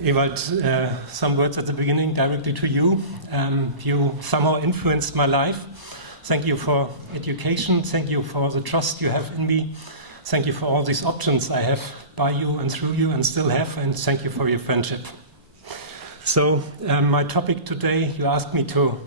Ewald, some words at the beginning directly to you. You somehow influenced my life. Thank you for education. Thank you for the trust you have in me. Thank you for all these options I have by you and through you and still have. And thank you for your friendship. So my topic today, you asked me to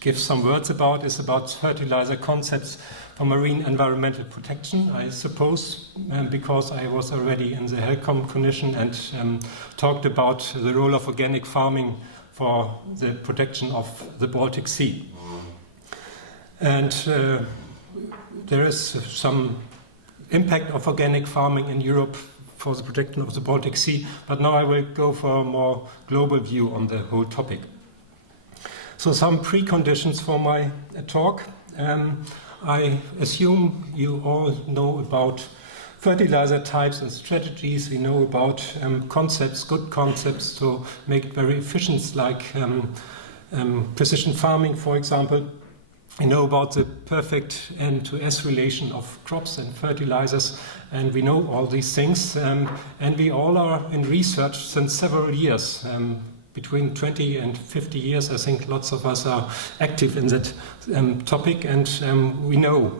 give some words about, is about fertilizer concepts for marine environmental protection. I suppose because I was already in the HELCOM Commission and talked about the role of organic farming for the protection of the Baltic Sea. And there is some impact of organic farming in Europe for the protection of the Baltic Sea, but now I will go for a more global view on the whole topic. So some preconditions for my talk. I assume you all know about fertilizer types and strategies. We know about concepts, good concepts to make it very efficient, like precision farming, for example. We know about the perfect N-to-S relation of crops and fertilizers, and we know all these things. And we all are in research since several years. Between 20 and 50 years, I think lots of us are active in that topic, and we know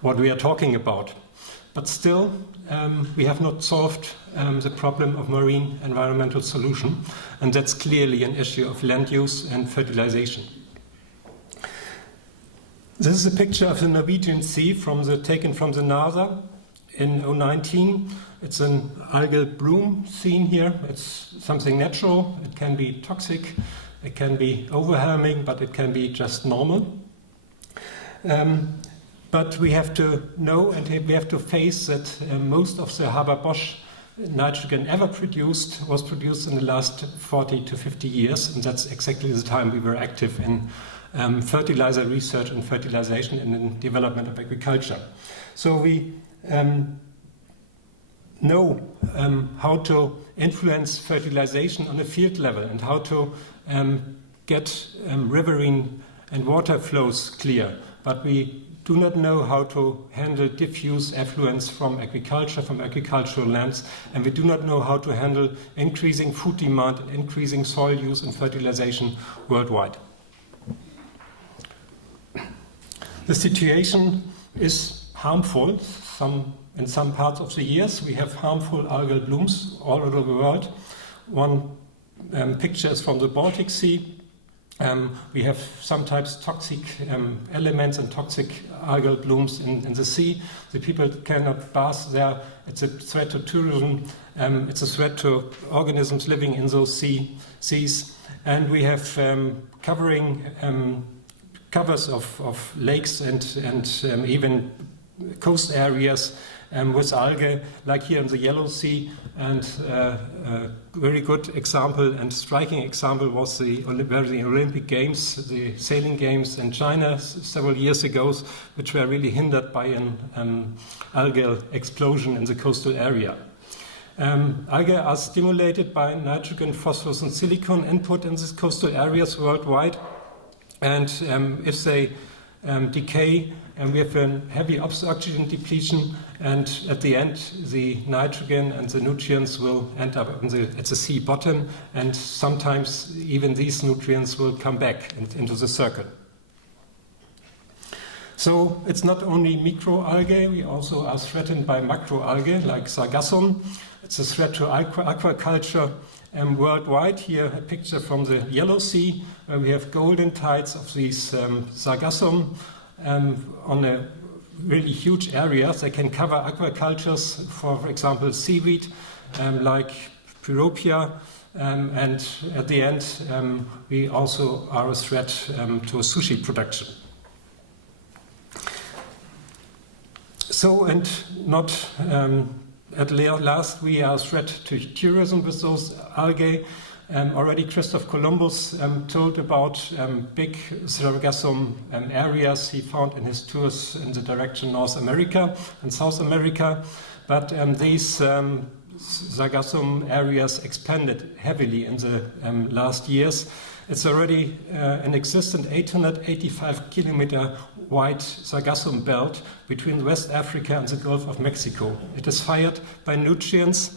what we are talking about. But still, we have not solved the problem of marine environmental solution, and that's clearly an issue of land use and fertilization. This is a picture of the Norwegian Sea taken from the NASA in 2019. It's an algal bloom seen here. It's something natural. It can be toxic. It can be overwhelming, but it can be just normal. But we have to know and we have to face that most of the Haber-Bosch nitrogen ever produced was produced in the last 40 to 50 years, and that's exactly the time we were active in fertilizer research and fertilization and in development of agriculture. So we know how to influence fertilization on a field level and how to get riverine and water flows clear, but we do not know how to handle diffuse effluents from agricultural lands, and we do not know how to handle increasing food demand and increasing soil use and fertilization worldwide. The situation is harmful. In some parts of the years, we have harmful algal blooms all over the world. One picture is from the Baltic Sea. We have sometimes toxic elements and toxic algal blooms in the sea. The people cannot bath there. It's a threat to tourism. It's a threat to organisms living in those seas. And we have covers of lakes and even coast areas with algae, like here in the Yellow Sea. And a very good example and striking example was the Olympic Games, the sailing games in China several years ago, which were really hindered by an algal explosion in the coastal area. Algae are stimulated by nitrogen, phosphorus, and silicon input in these coastal areas worldwide. And if they decay, and we have a heavy oxygen depletion, and at the end the nitrogen and the nutrients will end up at the sea bottom, and sometimes even these nutrients will come back into the circle. So it's not only microalgae, we also are threatened by macroalgae like sargassum. It's a threat to aquaculture worldwide. Here a picture from the Yellow Sea, where we have golden tides of these sargassum on a really huge areas. They can cover aquacultures, for example, seaweed, like Pyropia, and at the end we also are a threat to sushi production. So, and not at last, we are a threat to tourism with those algae. Already Christoph Columbus told about big sargassum areas he found in his tours in the direction North America and South America. But these sargassum areas expanded heavily in the last years. It's already an existent 885 kilometer wide sargassum belt between West Africa and the Gulf of Mexico. It is fired by nutrients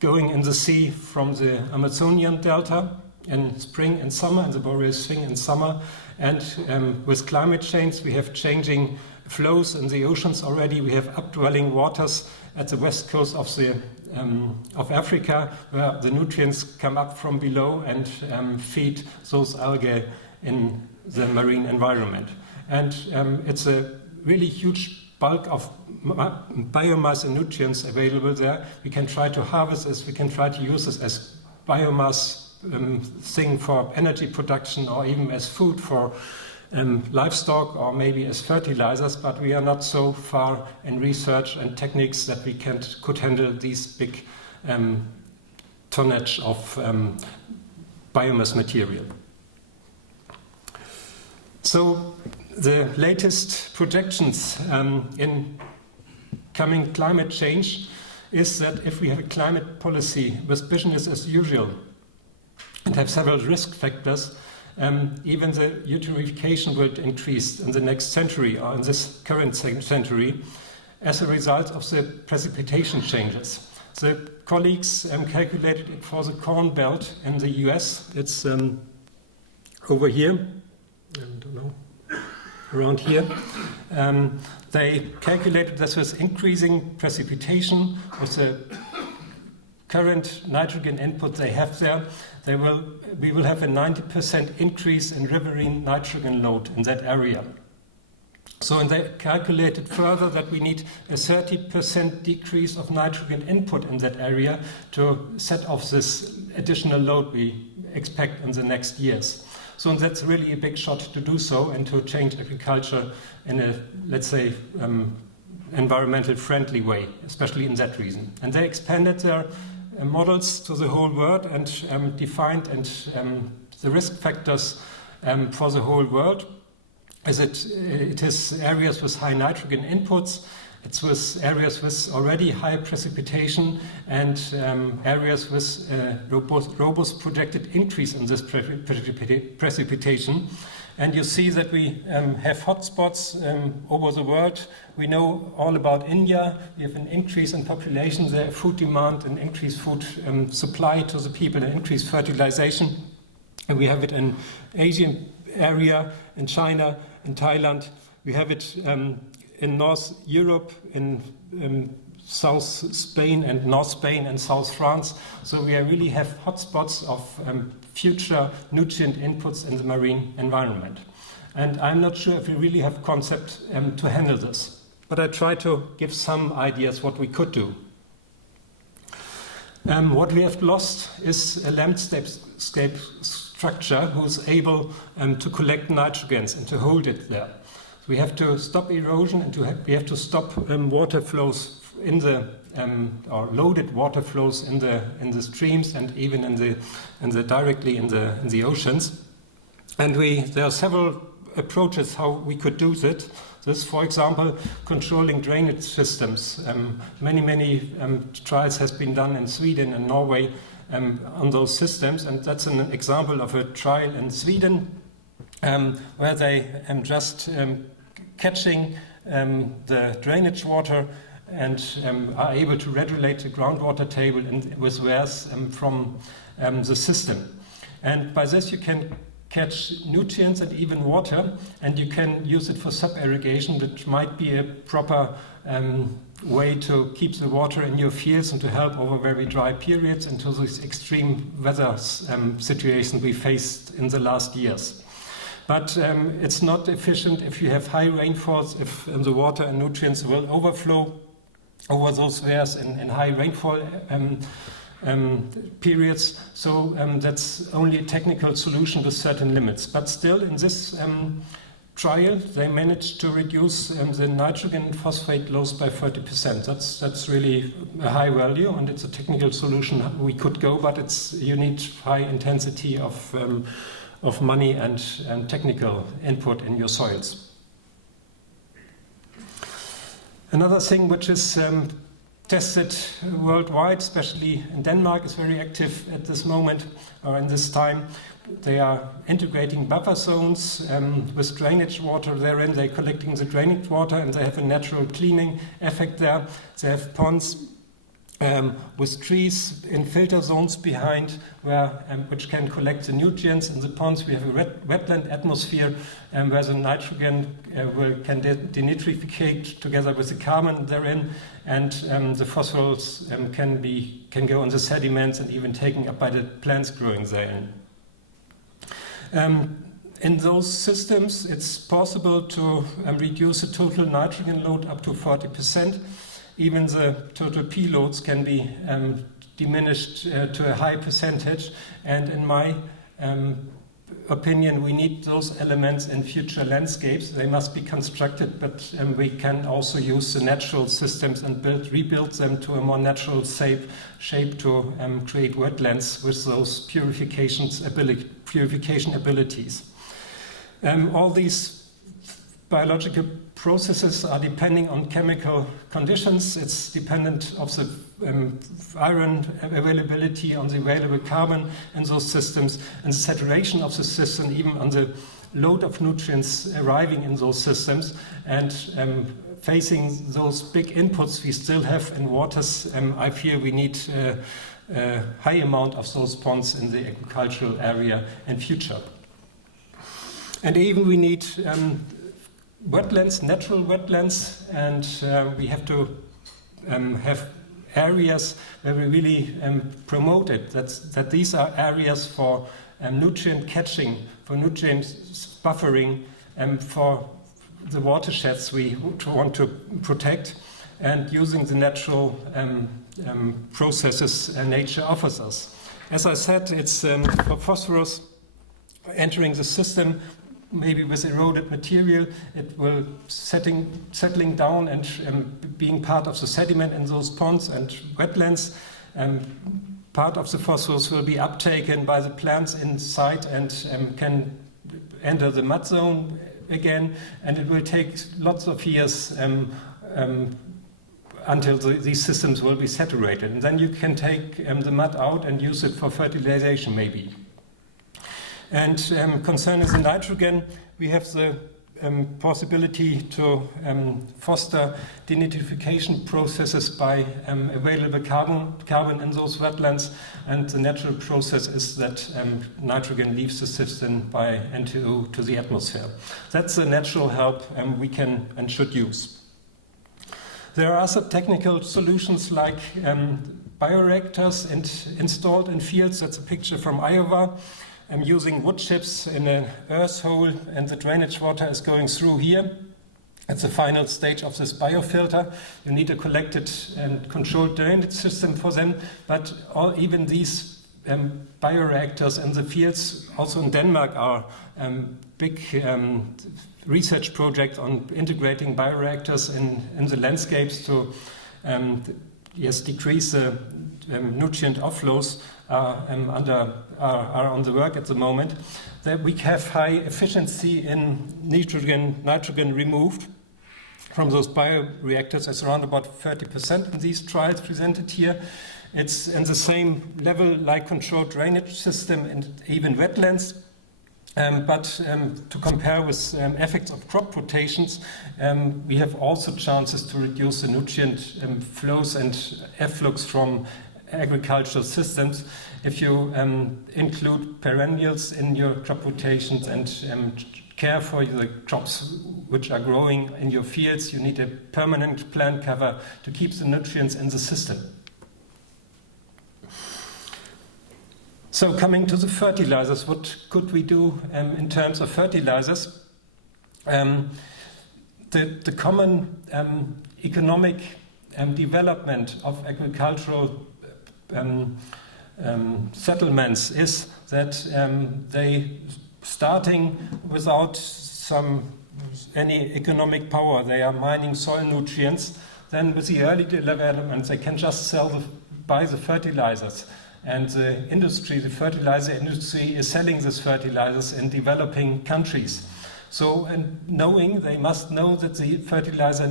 going in the sea from the Amazonian delta in spring and summer, and the boreal swing in summer. And with climate change, we have changing flows in the oceans already. We have upwelling waters at the west coast of Africa, where the nutrients come up from below and feed those algae in the marine environment. And it's a really huge bulk of biomass and nutrients available there. We can try to harvest this, we can try to use this as biomass thing for energy production, or even as food for livestock, or maybe as fertilizers, but we are not so far in research and techniques that we could handle these big tonnage of biomass material. So the latest projections in coming climate change is that if we have a climate policy with business as usual and have several risk factors, even the eutrophication will increase in the next century, or in this current century, as a result of the precipitation changes. The colleagues calculated it for the Corn Belt in the US. It's over here, I don't know, around here. They calculated this with increasing precipitation, with the current nitrogen input they have there. We will have a 90% increase in riverine nitrogen load in that area. So they calculated further that we need a 30% decrease of nitrogen input in that area to set off this additional load we expect in the next years. So that's really a big shot to do so and to change agriculture in a, let's say, environmental friendly way, especially in that region. And they expanded their models to the whole world and defined the risk factors for the whole world. As it is areas with high nitrogen inputs, it's with areas with already high precipitation, and areas with robust projected increase in this precipitation. And you see that we have hotspots over the world. We know all about India. We have an increase in population there, food demand, an increased food supply to the people, an increased fertilization. And we have it in Asian area, in China, in Thailand. We have it in North Europe, in South Spain and North Spain and South France. So we really have hotspots of future nutrient inputs in the marine environment. And I'm not sure if we really have concept to handle this. But I try to give some ideas what we could do. What we have lost is a landscape structure who's able to collect nitrogens and to hold it there. We have to stop erosion, and we have to stop water flows in the or loaded water flows in the streams, and even directly in the oceans. And there are several approaches how we could do that. This, for example, controlling drainage systems. Many trials has been done in Sweden and Norway on those systems, and that's an example of a trial in Sweden where they just catching the drainage water and are able to regulate the groundwater table with wares from the system. And by this you can catch nutrients and even water, and you can use it for sub-irrigation, which might be a proper way to keep the water in your fields and to help over very dry periods and to these extreme weather situations we faced in the last years. But it's not efficient if you have high rainfalls, if the water and nutrients will overflow over those areas in high rainfall periods. So that's only a technical solution with certain limits. But still, in this trial, they managed to reduce the nitrogen and phosphate loss by 30%. That's really a high value, and it's a technical solution we could go, but you need high intensity of money and technical input in your soils. Another thing which is tested worldwide, especially in Denmark, is very active at this moment or in this time. They are integrating buffer zones with drainage water therein. They're collecting the drainage water, and they have a natural cleaning effect there. They have ponds with trees in filter zones behind which can collect the nutrients in the ponds. We have a wetland atmosphere where the nitrogen can denitrificate together with the carbon therein, and the phosphorus can go on the sediments and even taken up by the plants growing therein. In those systems, it's possible to reduce the total nitrogen load up to 40%. Even the total P loads can be diminished to a high percentage. And in my opinion, we need those elements in future landscapes. They must be constructed, but we can also use the natural systems and rebuild them to a more natural shape to create wetlands with those purification abilities. All these biological processes are depending on chemical conditions. It's dependent of the iron availability, on the available carbon in those systems, and the saturation of the system, even on the load of nutrients arriving in those systems. And facing those big inputs we still have in waters, I feel we need a high amount of those ponds in the agricultural area in future. And even we need wetlands, natural wetlands, and we have to have areas where we really promote it, that these are areas for nutrient catching, for nutrient buffering, for the watersheds we want to protect, and using the natural processes nature offers us. As I said, it's for phosphorus entering the system, maybe with eroded material, it will settling down and being part of the sediment in those ponds and wetlands. Part of the phosphorus will be uptaken by the plants inside and can enter the mud zone again, and it will take lots of years until these systems will be saturated. And then you can take the mud out and use it for fertilization maybe. And concerning the nitrogen, we have the possibility to foster denitrification processes by available carbon in those wetlands, and the natural process is that nitrogen leaves the system by N2O to the atmosphere. That's the natural help we can and should use. There are other technical solutions like bioreactors installed in fields. That's a picture from Iowa. I'm using wood chips in an earth hole, and the drainage water is going through here. It's the final stage of this biofilter. You need a collected and controlled drainage system for them, but even these bioreactors in the fields, also in Denmark, are big research projects on integrating bioreactors in the landscapes to decrease the nutrient offlows are on the work at the moment. That we have high efficiency in nitrogen removed from those bioreactors. It's around about 30% in these trials presented here. It's in the same level like controlled drainage system and even wetlands. But to compare with effects of crop rotations, we have also chances to reduce the nutrient flows and efflux from agricultural systems. If you include perennials in your crop rotations and care for the crops which are growing in your fields, you need a permanent plant cover to keep the nutrients in the system. So coming to the fertilizers, what could we do in terms of fertilizers? The common economic development of agricultural settlements is that they, starting without any economic power, they are mining soil nutrients. Then with the early developments, they can just buy the fertilizers. And the industry, the fertilizer industry, is selling these fertilizers in developing countries. So, and knowing, they must know that the fertilizer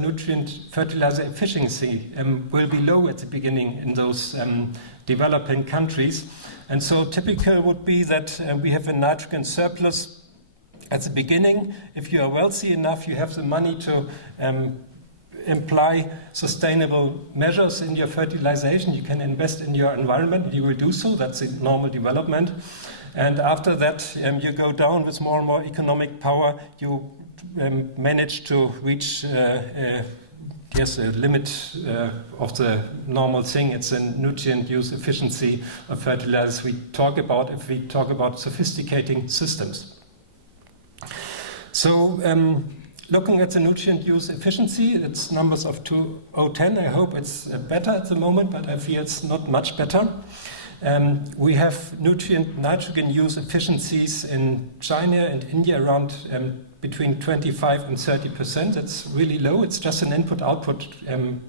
efficiency will be low at the beginning in those developing countries. And so typical would be that we have a nitrogen surplus at the beginning. If you are wealthy enough, you have the money to imply sustainable measures in your fertilization. You can invest in your environment, you will do so, that's a normal development. And after that, you go down with more and more economic power, you manage to reach a limit of the normal thing. It's a nutrient use efficiency of fertilizers we talk about if we talk about sophisticating systems. So looking at the nutrient use efficiency, it's numbers of 2010. I hope it's better at the moment, but I fear it's not much better. We have nitrogen use efficiencies in China and India around between 25 and 30%. It's really low. It's just an input-output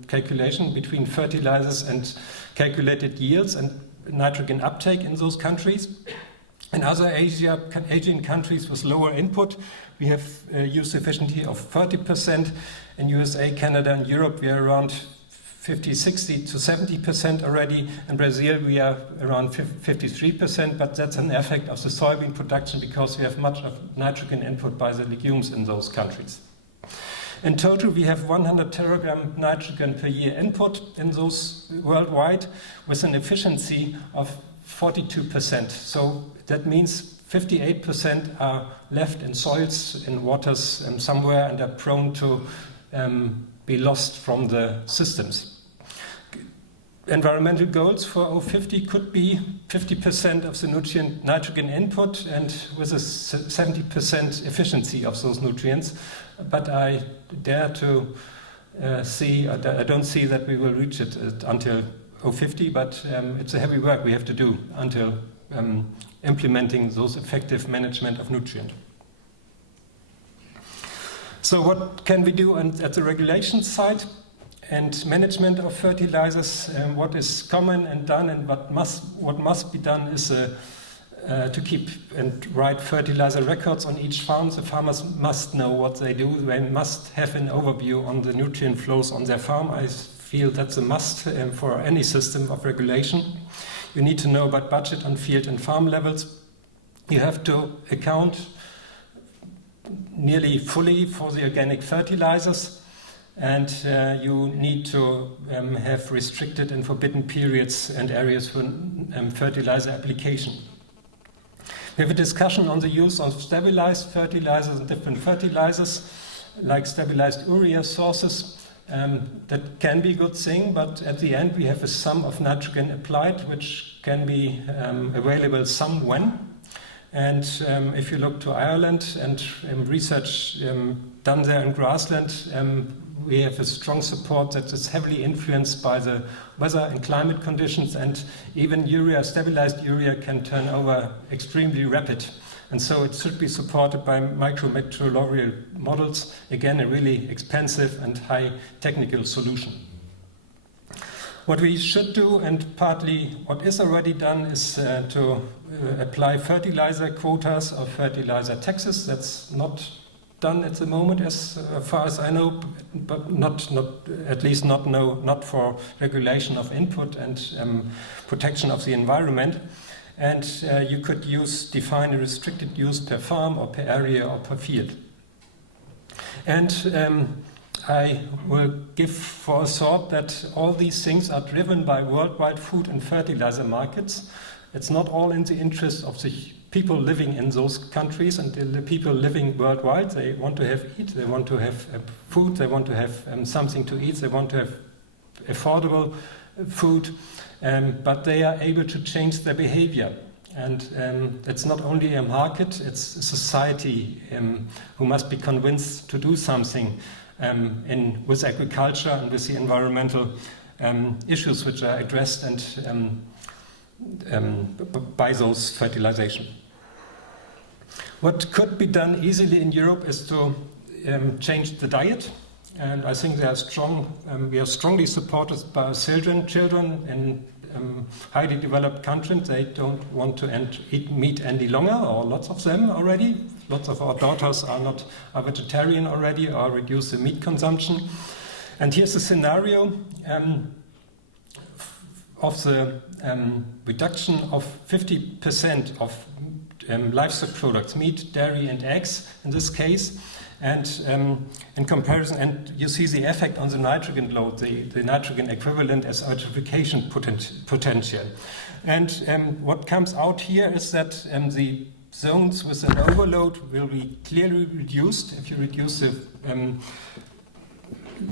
calculation between fertilizers and calculated yields and nitrogen uptake in those countries. In other Asian countries with lower input, we have use efficiency of 30%. In USA, Canada, and Europe, we are around 50, 60 to 70% already. In Brazil, we are around 53%, but that's an effect of the soybean production because we have much of nitrogen input by the legumes in those countries. In total, we have 100 teragram nitrogen per year input in those worldwide with an efficiency of 42%. So that means 58% are left in soils, in waters somewhere, and are prone to be lost from the systems. Environmental goals for 2050 could be 50% of the nutrient nitrogen input and with a 70% efficiency of those nutrients. But I dare to I don't see that we will reach it until 2050, but it's a heavy work we have to do until implementing those effective management of nutrient. So what can we do at the regulation side and management of fertilizers? What is common and done and what must be done is to keep and write fertilizer records on each farm. The farmers must know what they do. They must have an overview on the nutrient flows on their farm. I feel that's a must for any system of regulation. You need to know about budget on field and farm levels. You have to account nearly fully for the organic fertilizers, and you need to have restricted and forbidden periods and areas for fertilizer application. We have a discussion on the use of stabilized fertilizers and different fertilizers, like stabilized urea sources. That can be a good thing, but at the end we have a sum of nitrogen applied, which can be available some when. And if you look to Ireland and research done there in grassland, we have a strong support that is heavily influenced by the weather and climate conditions, and even urea, stabilized urea, can turn over extremely rapid. And so it should be supported by micrometeorological models. Again, a really expensive and high technical solution. What we should do, and partly what is already done, is to apply fertilizer quotas or fertilizer taxes. That's not done at the moment, as far as I know, but not for regulation of input and protection of the environment. And you could define a restricted use per farm or per area or per field. And I will give for a thought that all these things are driven by worldwide food and fertilizer markets. It's not all in the interest of the people living in those countries and the people living worldwide. They want to they want to have food, they want to have something to eat, they want to have affordable food, but they are able to change their behavior. And it's not only a market, it's a society who must be convinced to do something with agriculture and with the environmental issues which are addressed and by those fertilization. What could be done easily in Europe is to change the diet, and I think we are strongly supported by our children in highly developed countries. They don't want to eat meat any longer, or lots of them already. Lots of our daughters are vegetarian already or reduce the meat consumption. And here's a scenario of the reduction of 50% of livestock products, meat, dairy and eggs in this case, And in comparison, and you see the effect on the nitrogen load, the nitrogen equivalent as eutrophication potential. And what comes out here is that the zones with an overload will be clearly reduced if you reduce the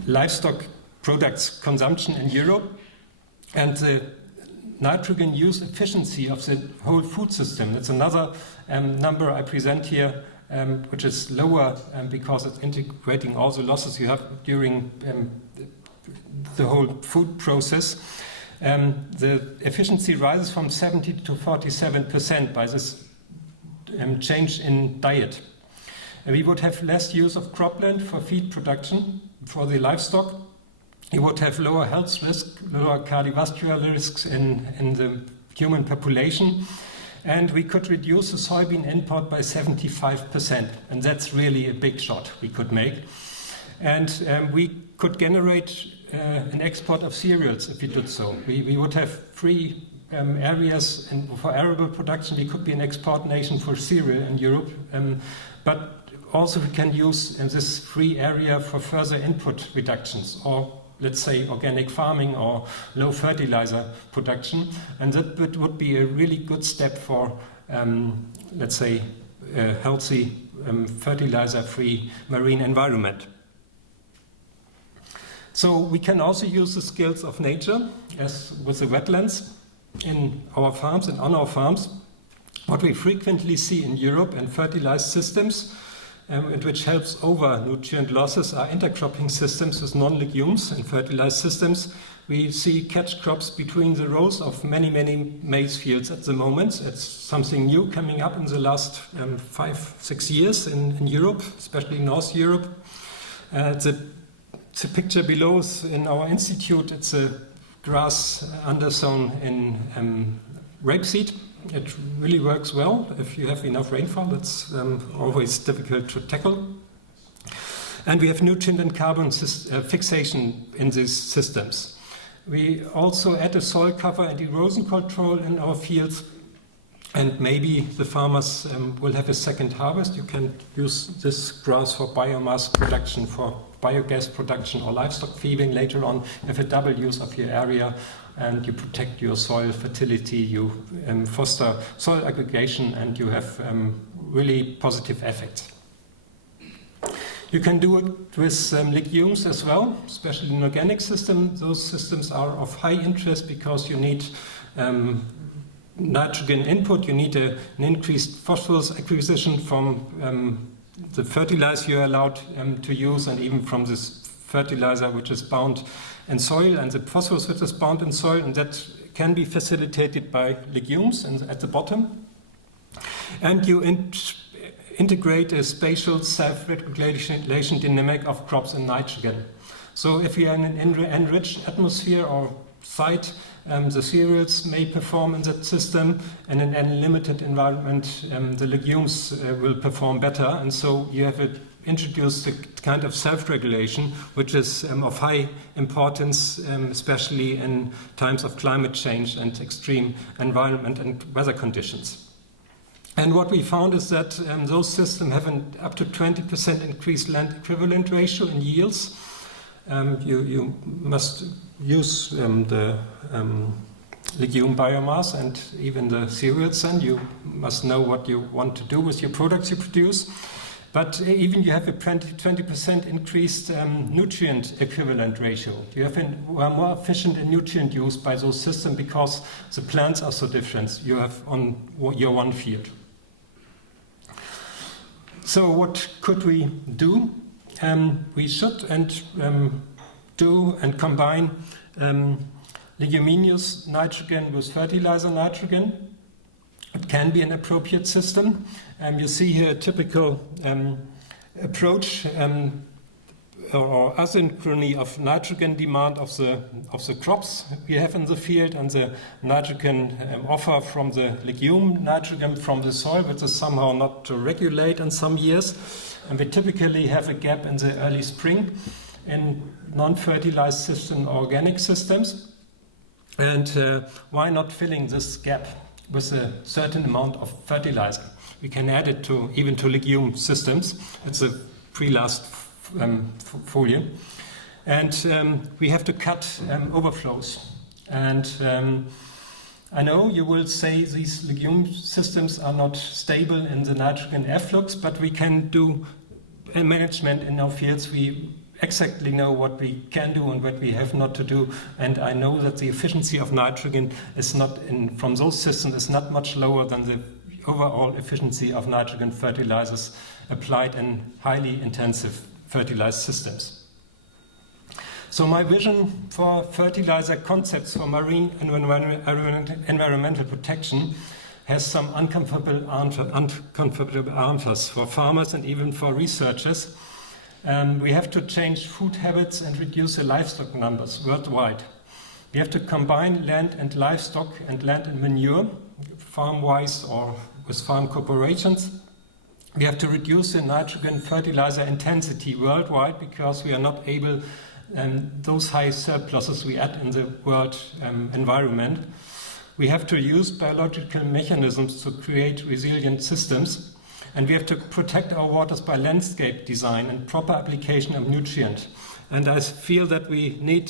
livestock products consumption in Europe, and the nitrogen use efficiency of the whole food system. That's another number I present here, which is lower because it's integrating all the losses you have during the whole food process. The efficiency rises from 70 to 47% by this change in diet. We would have less use of cropland for feed production for the livestock. You would have lower health risk, lower cardiovascular risks in the human population. And we could reduce the soybean import by 75%. And that's really a big shot we could make. And we could generate an export of cereals if we did so. We would have free areas for arable production. We could be an export nation for cereal in Europe. But also we can use this free area for further input reductions, or let's say organic farming or low fertilizer production. And that would be a really good step for, let's say, a healthy fertilizer-free marine environment. So we can also use the skills of nature, as with the wetlands, in our farms and on our farms. What we frequently see in Europe in fertilized systems, which helps over nutrient losses, are intercropping systems with non-legumes in fertilized systems. We see catch crops between the rows of many, many maize fields at the moment. It's something new coming up in the last 5-6 years in Europe, especially in North Europe. The picture below is in our institute. It's a grass undersown in rapeseed. It really works well if you have enough rainfall. It's always difficult to tackle. And we have nutrient and carbon fixation in these systems. We also add a soil cover and erosion control in our fields. And maybe the farmers will have a second harvest. You can use this grass for biomass production, for biogas production, or livestock feeding later on. You have a double use of your area, and you protect your soil fertility, you foster soil aggregation, and you have really positive effects. You can do it with legumes as well, especially in organic systems. Those systems are of high interest because you need nitrogen input, you need an increased phosphorus acquisition from the fertilizer you're allowed to use, and even from this fertilizer which is bound in soil, and the phosphorus which is bound in soil, and that can be facilitated by legumes at the bottom. And you integrate a spatial self-regulation dynamic of crops and nitrogen. So if you are in an enriched atmosphere or site, the cereals may perform in that system, and in a limited environment, the legumes will perform better. And so you have introduced a kind of self-regulation, which is of high importance, especially in times of climate change and extreme environment and weather conditions. And what we found is that those systems have an up to 20% increased land equivalent ratio in yields. You must use the legume biomass and even the cereals, and you must know what you want to do with your products you produce. But even you have a 20% increased nutrient equivalent ratio. You are more efficient in nutrient use by those systems because the plants are so different you have on your one field. So what could we do? We should do and combine leguminous nitrogen with fertilizer nitrogen. It can be an appropriate system. You see here a typical approach or asynchrony of nitrogen demand of the crops we have in the field, and the nitrogen offer from the legume, nitrogen from the soil, which is somehow not to regulate in some years. And we typically have a gap in the early spring in non-fertilized system, organic systems. And why not filling this gap with a certain amount of fertilizer? We can add it even to legume systems. It's a pre-last folie. And we have to cut overflows. And I know you will say these legume systems are not stable in the nitrogen efflux, but we can do management in our fields. We exactly know what we can do and what we have not to do. And I know that the efficiency of nitrogen is not from those systems is not much lower than the overall efficiency of nitrogen fertilizers applied in highly intensive fertilized systems. So my vision for fertilizer concepts for marine environmental protection has some uncomfortable answers for farmers and even for researchers. We have to change food habits and reduce the livestock numbers worldwide. We have to combine land and livestock and land and manure, farm-wise or with farm corporations. We have to reduce the nitrogen fertilizer intensity worldwide because we are not able those high surpluses we add in the world environment. We have to use biological mechanisms to create resilient systems, and we have to protect our waters by landscape design and proper application of nutrients. And I feel that we need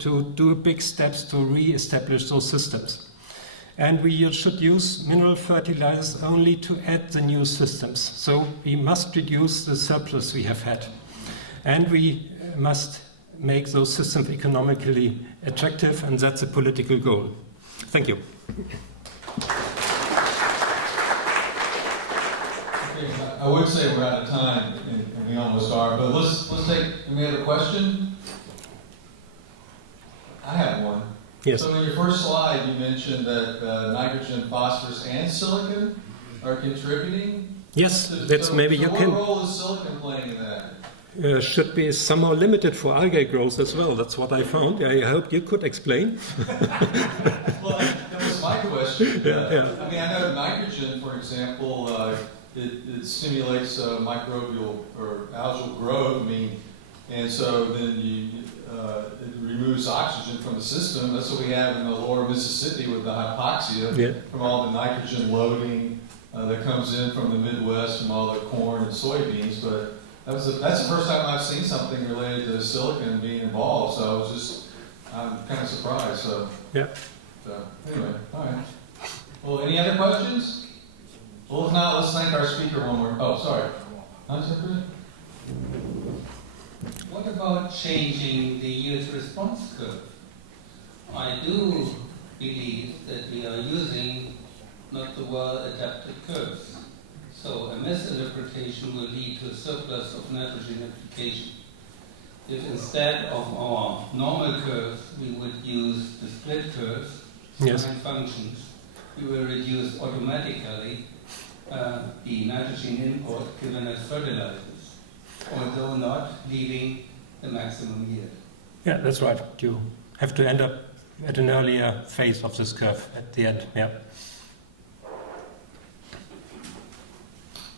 to do big steps to re-establish those systems. And we should use mineral fertilizers only to add the new systems. So we must reduce the surplus we have had. And we must make those systems economically attractive, and that's a political goal. Thank you. Okay, I would say we're out of time, and we almost are, but let's take, do we have a question? I have one. Yes. So in your first slide, you mentioned that nitrogen, phosphorus, and silicon are contributing? Yes, that's maybe you can... What role is silicon playing in that? Should be somehow limited for algae growth as well. That's what I found. I hope you could explain. Well, that was my question. Yeah. I mean, I know nitrogen, for example, it stimulates microbial or algal growth. I mean, and so then it removes oxygen from the system. That's what we have in the lower Mississippi with the hypoxia from all the nitrogen loading that comes in from the Midwest from all the corn and soybeans. But that's the first time I've seen something related to silicon being involved, so I'm kind of surprised. So anyway, all right. Well, any other questions? Well, if not, let's thank our speaker one more. Oh, sorry. What about changing the yield response curve? I do believe that we are using not the well-adapted curves. So a misinterpretation will lead to a surplus of nitrogen application. If instead of our normal curves, we would use the split curves, and functions, we will reduce automatically the nitrogen input given as fertilizers, although not leaving the maximum yield. Yeah, that's right. You have to end up at an earlier phase of this curve at the end. Yeah.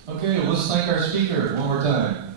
Okay, let's thank our speaker one more time.